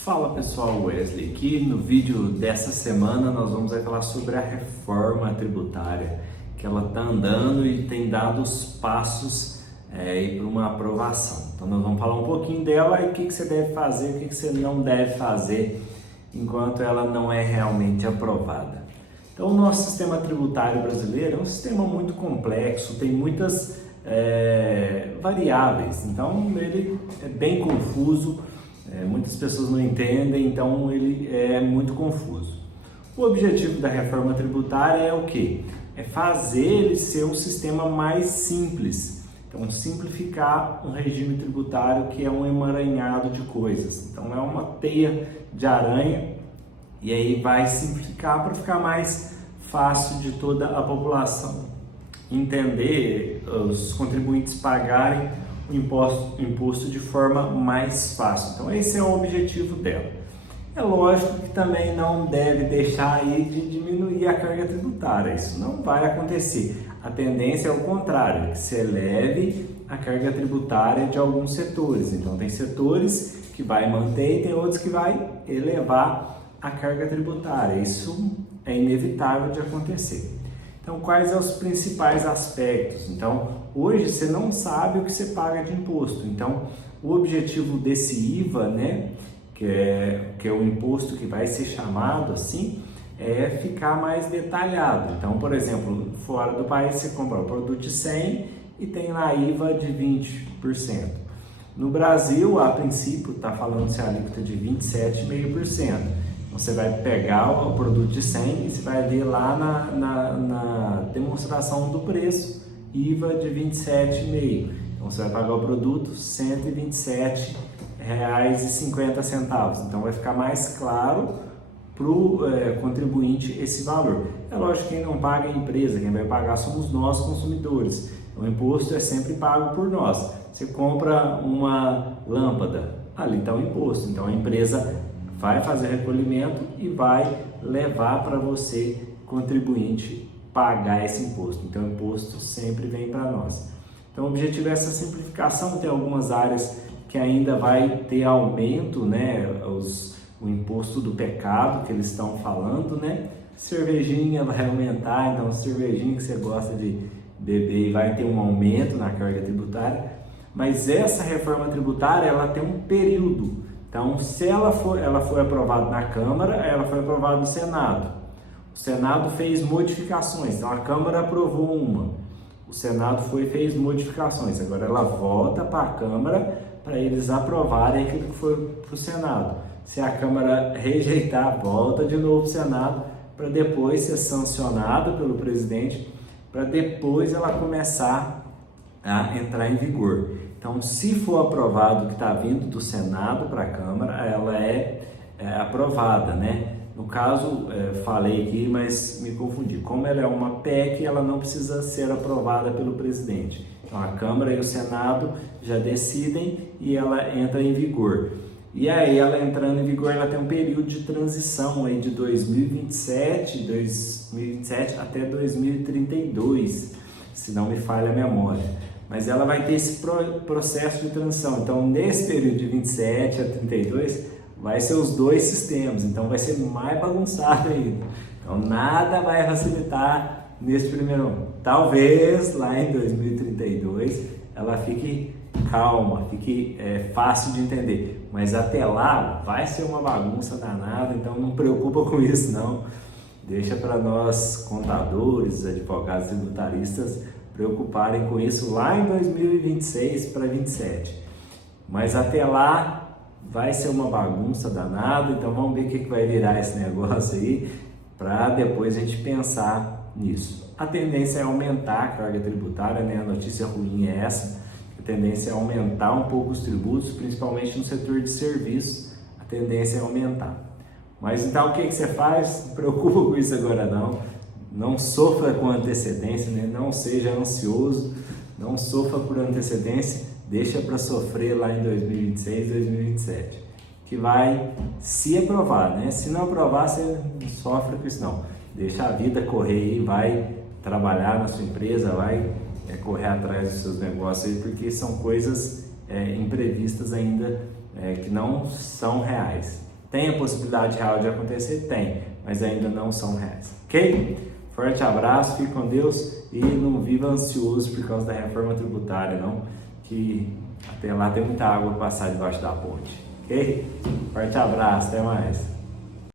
Fala pessoal, Wesley aqui. No vídeo dessa semana nós vamos falar sobre a reforma tributária, que ela está andando e tem dado os passos para uma aprovação. Então nós vamos falar um pouquinho dela e o que você deve fazer, o que você não deve fazer enquanto ela não é realmente aprovada. Então o nosso sistema tributário brasileiro é um sistema muito complexo, tem muitas variáveis, então ele é bem confuso. Muitas pessoas não entendem, então ele é muito confuso. O objetivo da reforma tributária é o quê? É fazer ele ser um sistema mais simples. Então, simplificar um regime tributário que é um emaranhado de coisas. Então, é uma teia de aranha e aí vai simplificar para ficar mais fácil de toda a população entender, os contribuintes pagarem o imposto de forma mais fácil. Então esse é o objetivo dela. É lógico que também não deve deixar aí de diminuir a carga tributária, isso não vai acontecer. A tendência é o contrário, que se eleve a carga tributária de alguns setores. Então tem setores que vai manter e tem outros que vai elevar a carga tributária. Isso é inevitável de acontecer. Então, quais são os principais aspectos? Então, hoje você não sabe o que você paga de imposto. Então, o objetivo desse IVA, né, que é o imposto que vai ser chamado assim, é ficar mais detalhado. Então, por exemplo, fora do país você compra um produto de 100 e tem lá IVA de 20%. No Brasil, a princípio, está falando-se a alíquota de 27,5%. Você vai pegar o produto de 100 e você vai ver lá na demonstração do preço, IVA de 27,5. Então você vai pagar o produto R$ 127,50. Então vai ficar mais claro para o contribuinte esse valor. É lógico que quem não paga é a empresa, quem vai pagar somos nós consumidores. Então, o imposto é sempre pago por nós. Você compra uma lâmpada, ali está o imposto. Então a empresa vai fazer recolhimento e vai levar para você, contribuinte, pagar esse imposto. Então, o imposto sempre vem para nós. Então, o objetivo é essa simplificação. Tem algumas áreas que ainda vai ter aumento, né? O imposto do pecado que eles estão falando, né? Cervejinha vai aumentar, então, cervejinha que você gosta de beber vai ter um aumento na carga tributária. Mas essa reforma tributária, ela tem um período. Então, se ela foi aprovada na Câmara, ela foi aprovada no Senado. O Senado fez modificações, então a Câmara aprovou uma. O Senado fez modificações, agora ela volta para a Câmara para eles aprovarem aquilo que foi para o Senado. Se a Câmara rejeitar, volta de novo para o Senado para depois ser sancionado pelo presidente, para depois ela começar a entrar em vigor. Então, se for aprovado o que está vindo do Senado para a Câmara, ela é aprovada, né? No caso, falei aqui, mas me confundi. Como ela é uma PEC, ela não precisa ser aprovada pelo presidente. Então, a Câmara e o Senado já decidem e ela entra em vigor. E aí, ela entrando em vigor, ela tem um período de transição aí de 2027 até 2032, se não me falha a memória. Mas ela vai ter esse processo de transição. Então, nesse período de 27 a 32, vai ser os dois sistemas. Então, vai ser mais bagunçado ainda. Então, nada vai facilitar nesse primeiro ano. Talvez, lá em 2032, ela fique calma, fique fácil de entender. Mas até lá, vai ser uma bagunça danada. Então, não preocupa com isso, não. Deixa para nós, contadores, advogados tributaristas, preocuparem com isso lá em 2026 para 2027. Mas até lá vai ser uma bagunça danada, então vamos ver o que vai virar esse negócio aí para depois a gente pensar nisso. A tendência é aumentar a carga tributária, né? A notícia ruim é essa. A tendência é aumentar um pouco os tributos, principalmente no setor de serviços, a tendência é aumentar. Mas então o que você faz? Não preocupa com isso agora não. Não sofra com antecedência, né? Não seja ansioso, não sofra por antecedência, deixa para sofrer lá em 2026, 2027, que vai se aprovar, né? Se não aprovar, você não sofre com isso não. Deixa a vida correr aí, vai trabalhar na sua empresa, vai correr atrás dos seus negócios aí, porque são coisas imprevistas ainda que não são reais. Tem a possibilidade real de acontecer? Tem, mas ainda não são reais, ok? Forte abraço, fique com Deus e não viva ansioso por causa da reforma tributária, não, que até lá tem muita água para passar debaixo da ponte, ok? Forte abraço, até mais.